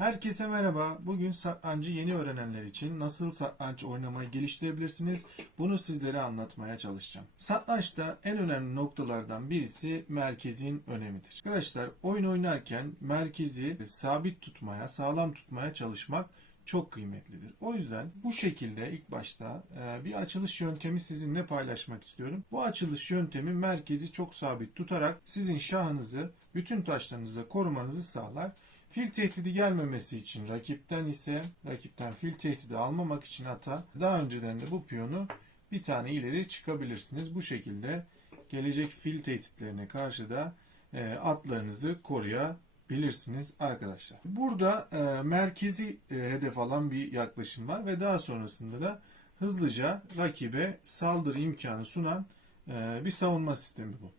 Herkese merhaba. Bugün satrancı yeni öğrenenler için nasıl satranç oynamayı geliştirebilirsiniz bunu sizlere anlatmaya çalışacağım. Satrançta en önemli noktalardan birisi merkezin önemidir. Arkadaşlar oyun oynarken merkezi sabit tutmaya, sağlam tutmaya çalışmak çok kıymetlidir. O yüzden bu şekilde ilk başta e, bir açılış yöntemi sizinle paylaşmak istiyorum. Bu açılış yöntemi merkezi çok sabit tutarak sizin şahınızı bütün taşlarınızı korumanızı sağlar. Fil tehdidi gelmemesi için rakipten ise rakipten fil tehdidi almamak için ata daha önceden de bu piyonu bir tane ileri çıkabilirsiniz. Bu şekilde gelecek fil tehditlerine karşı da e, atlarınızı koruyabilirsiniz arkadaşlar. Burada e, merkezi e, hedef alan bir yaklaşım var ve daha sonrasında da hızlıca rakibe saldırı imkanı sunan e, bir savunma sistemi bu.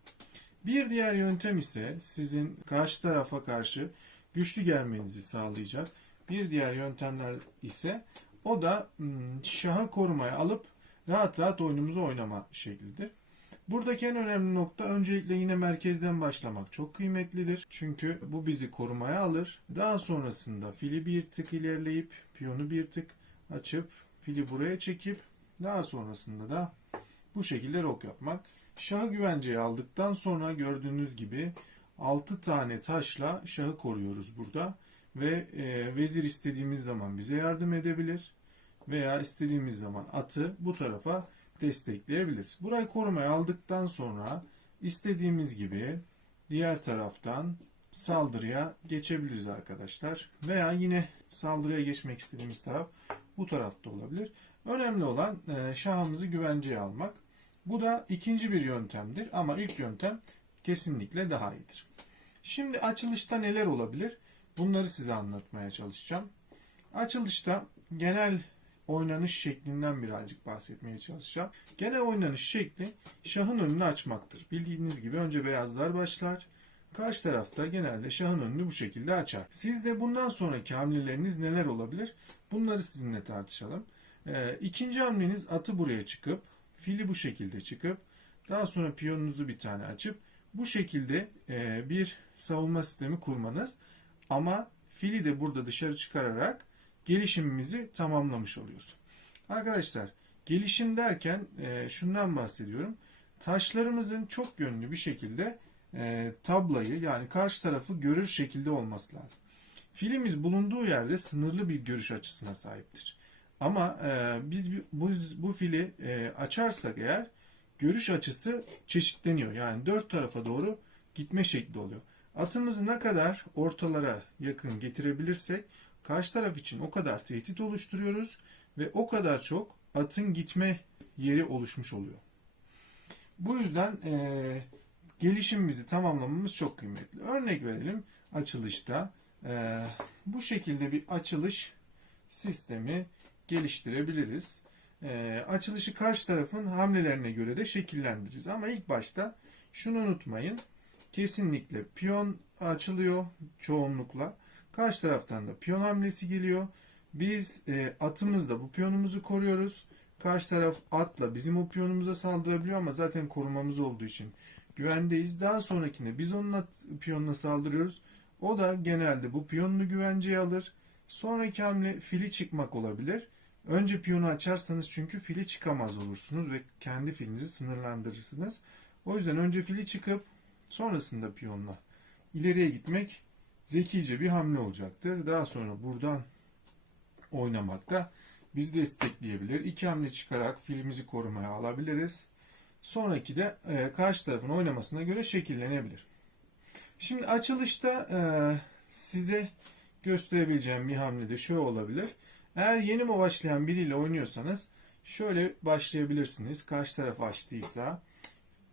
Bir diğer yöntem ise sizin karşı tarafa karşı güçlü gelmenizi sağlayacak. Bir diğer yöntemler ise o da hmm, şahı korumaya alıp rahat rahat oyunumuzu oynama şeklidir. Buradaki en önemli nokta öncelikle yine merkezden başlamak çok kıymetlidir. Çünkü bu bizi korumaya alır. Daha sonrasında fili bir tık ilerleyip piyonu bir tık açıp fili buraya çekip daha sonrasında da bu şekilde rok yapmak. Şahı güvenceye aldıktan sonra gördüğünüz gibi 6 tane taşla şahı koruyoruz burada. Ve e, vezir istediğimiz zaman bize yardım edebilir. Veya istediğimiz zaman atı bu tarafa destekleyebiliriz. Burayı korumaya aldıktan sonra istediğimiz gibi diğer taraftan saldırıya geçebiliriz arkadaşlar. Veya yine saldırıya geçmek istediğimiz taraf bu tarafta olabilir. Önemli olan e, şahımızı güvenceye almak. Bu da ikinci bir yöntemdir ama ilk yöntem kesinlikle daha iyidir. Şimdi açılışta neler olabilir? Bunları size anlatmaya çalışacağım. Açılışta genel oynanış şeklinden birazcık bahsetmeye çalışacağım. Genel oynanış şekli şahın önünü açmaktır. Bildiğiniz gibi önce beyazlar başlar. Karşı tarafta genelde şahın önünü bu şekilde açar. Siz de bundan sonraki hamleleriniz neler olabilir? Bunları sizinle tartışalım. Ee, ikinci hamleniz atı buraya çıkıp, fili bu şekilde çıkıp, daha sonra piyonunuzu bir tane açıp, bu şekilde e, bir savunma sistemi kurmanız ama fili de burada dışarı çıkararak gelişimimizi tamamlamış oluyoruz. Arkadaşlar gelişim derken e, şundan bahsediyorum. Taşlarımızın çok yönlü bir şekilde e, tablayı yani karşı tarafı görür şekilde olması lazım. Filimiz bulunduğu yerde sınırlı bir görüş açısına sahiptir. Ama e, biz bu, bu fili e, açarsak eğer görüş açısı çeşitleniyor. Yani dört tarafa doğru gitme şekli oluyor. Atımızı ne kadar ortalara yakın getirebilirsek karşı taraf için o kadar tehdit oluşturuyoruz ve o kadar çok atın gitme yeri oluşmuş oluyor. Bu yüzden e, gelişimimizi tamamlamamız çok kıymetli. Örnek verelim açılışta e, bu şekilde bir açılış sistemi geliştirebiliriz. E, açılışı karşı tarafın hamlelerine göre de şekillendiririz. Ama ilk başta şunu unutmayın. Kesinlikle piyon açılıyor çoğunlukla. Karşı taraftan da piyon hamlesi geliyor. Biz e, atımızla bu piyonumuzu koruyoruz. Karşı taraf atla bizim o piyonumuza saldırabiliyor ama zaten korumamız olduğu için güvendeyiz. Daha sonrakinde biz onun at, piyonuna saldırıyoruz. O da genelde bu piyonunu güvenceye alır. Sonraki hamle fili çıkmak olabilir. Önce piyonu açarsanız çünkü fili çıkamaz olursunuz ve kendi filinizi sınırlandırırsınız. O yüzden önce fili çıkıp sonrasında piyonla ileriye gitmek zekice bir hamle olacaktır. Daha sonra buradan oynamak da bizi destekleyebilir. İki hamle çıkarak filimizi korumaya alabiliriz. Sonraki de e, karşı tarafın oynamasına göre şekillenebilir. Şimdi açılışta e, size gösterebileceğim bir hamle de şöyle olabilir. Eğer yeni mi başlayan biriyle oynuyorsanız şöyle başlayabilirsiniz. Karşı taraf açtıysa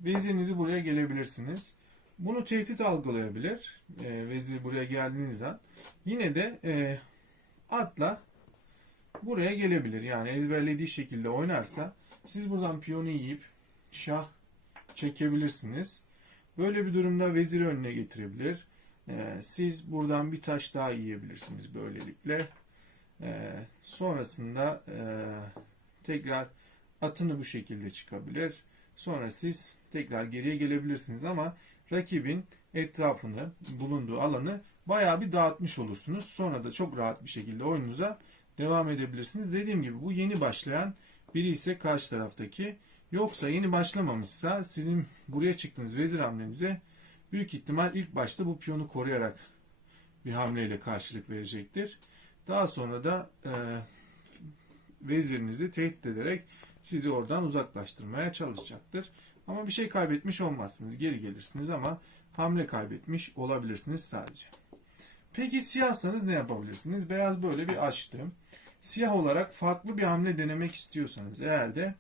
vezirinizi buraya gelebilirsiniz. Bunu tehdit algılayabilir. E, vezir buraya geldiğinizden. Yine de e, atla buraya gelebilir. Yani ezberlediği şekilde oynarsa siz buradan piyonu yiyip şah çekebilirsiniz. Böyle bir durumda veziri önüne getirebilir. E, siz buradan bir taş daha yiyebilirsiniz böylelikle. E, sonrasında e, tekrar atını bu şekilde çıkabilir. Sonra siz tekrar geriye gelebilirsiniz ama rakibin etrafını, bulunduğu alanı bayağı bir dağıtmış olursunuz. Sonra da çok rahat bir şekilde oyununuza devam edebilirsiniz. Dediğim gibi bu yeni başlayan biri ise karşı taraftaki. Yoksa yeni başlamamışsa sizin buraya çıktığınız vezir hamlenize büyük ihtimal ilk başta bu piyonu koruyarak bir hamleyle karşılık verecektir. Daha sonra da e, vezirinizi tehdit ederek sizi oradan uzaklaştırmaya çalışacaktır. Ama bir şey kaybetmiş olmazsınız. Geri gelirsiniz ama hamle kaybetmiş olabilirsiniz sadece. Peki siyahsanız ne yapabilirsiniz? Beyaz böyle bir açtı. Siyah olarak farklı bir hamle denemek istiyorsanız eğer de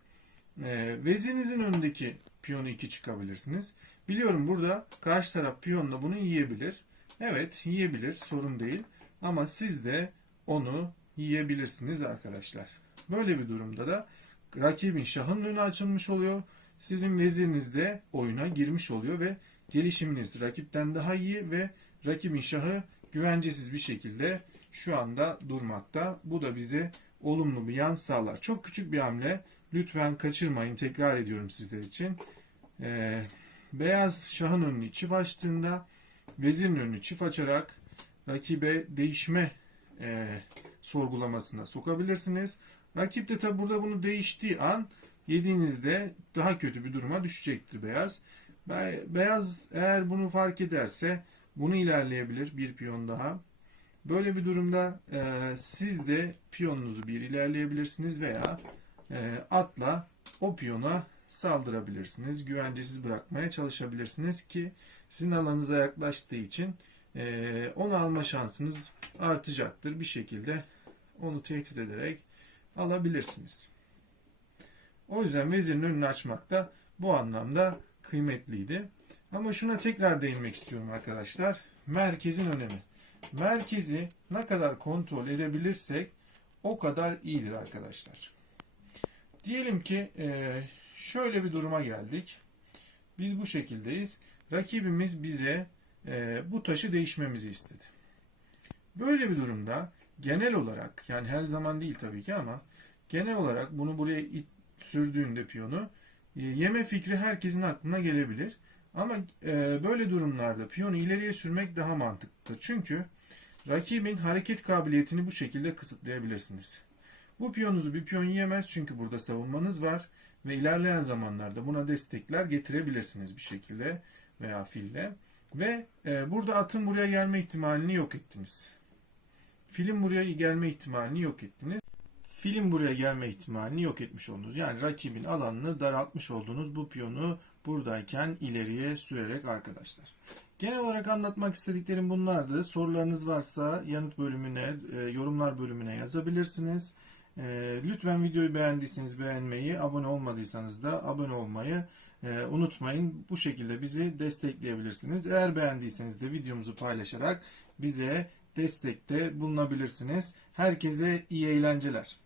e, vezirinizin önündeki piyonu 2 çıkabilirsiniz. Biliyorum burada karşı taraf piyonla bunu yiyebilir. Evet yiyebilir sorun değil. Ama siz de onu yiyebilirsiniz arkadaşlar. Böyle bir durumda da rakibin şahın önü açılmış oluyor. Sizin veziriniz de oyuna girmiş oluyor ve gelişiminiz rakipten daha iyi ve rakibin şahı güvencesiz bir şekilde şu anda durmakta. Bu da bize olumlu bir yan sağlar. Çok küçük bir hamle. Lütfen kaçırmayın. Tekrar ediyorum sizler için. Ee, beyaz şahın önünü çift açtığında vezirin önünü çift açarak rakibe değişme e, sorgulamasına sokabilirsiniz. Rakip de tabi burada bunu değiştiği an yediğinizde daha kötü bir duruma düşecektir beyaz. Be- Beyaz eğer bunu fark ederse bunu ilerleyebilir bir piyon daha. Böyle bir durumda e, siz de piyonunuzu bir ilerleyebilirsiniz veya e, atla o piyona saldırabilirsiniz. Güvencesiz bırakmaya çalışabilirsiniz ki sizin alanınıza yaklaştığı için e, onu alma şansınız artacaktır. Bir şekilde onu tehdit ederek alabilirsiniz. O yüzden vezirin önünü açmak da bu anlamda kıymetliydi. Ama şuna tekrar değinmek istiyorum arkadaşlar. Merkezin önemi. Merkezi ne kadar kontrol edebilirsek o kadar iyidir arkadaşlar. Diyelim ki e, şöyle bir duruma geldik. Biz bu şekildeyiz. Rakibimiz bize bu taşı değişmemizi istedi. Böyle bir durumda genel olarak yani her zaman değil tabii ki ama genel olarak bunu buraya it, sürdüğünde piyonu e, yeme fikri herkesin aklına gelebilir. Ama e, böyle durumlarda piyonu ileriye sürmek daha mantıklıdır. Çünkü rakibin hareket kabiliyetini bu şekilde kısıtlayabilirsiniz. Bu piyonunuzu bir piyon yiyemez çünkü burada savunmanız var ve ilerleyen zamanlarda buna destekler getirebilirsiniz bir şekilde veya fille. Ve e, burada atın buraya gelme ihtimalini yok ettiniz. Filin buraya gelme ihtimalini yok ettiniz. Filin buraya gelme ihtimalini yok etmiş oldunuz. Yani rakibin alanını daraltmış oldunuz bu piyonu buradayken ileriye sürerek arkadaşlar. Genel olarak anlatmak istediklerim bunlardı. Sorularınız varsa yanıt bölümüne, e, yorumlar bölümüne yazabilirsiniz. E, lütfen videoyu beğendiyseniz beğenmeyi, abone olmadıysanız da abone olmayı e, unutmayın. Bu şekilde bizi destekleyebilirsiniz. Eğer beğendiyseniz de videomuzu paylaşarak bize destekte bulunabilirsiniz. Herkese iyi eğlenceler.